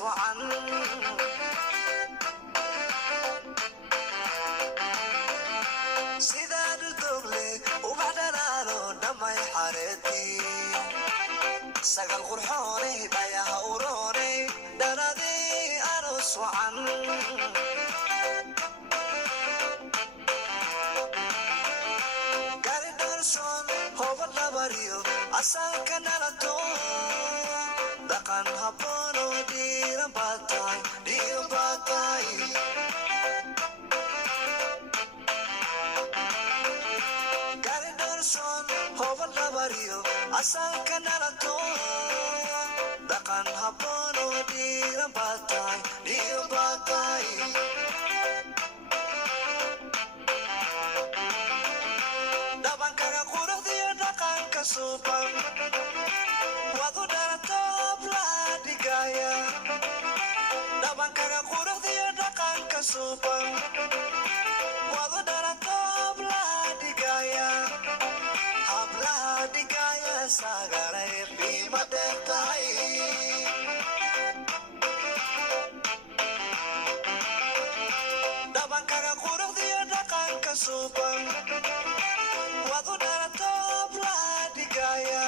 wacan sidaad u dogle ubax dhalaalo dhamay xareetii sagal qurxoonay dhayaha uroonay dhaladii aroos wacan gari dharsoon hooba labariyo asalka nalato dhaqan habboonoo dhiiran baa tahay gari dharsoon hooba labariyo asalka nalato dhaqan habboonoo dhiiran baa tahay dhabankaga quruxdiyo dhaqanka suuban waad u dhalatoob laa dhigaya dhabankaga quruxdiyo dhaqanka suuban waad u dhalatoob laa dhigaya hablaha dhigaya sagaray qiimo dheer tahay dhabankaga quruxdiyo dhaqanka suuban waad u dhalatoob laa dhigaya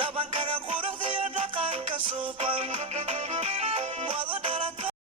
dhabankaga quruxdiyo dhaqanka suuban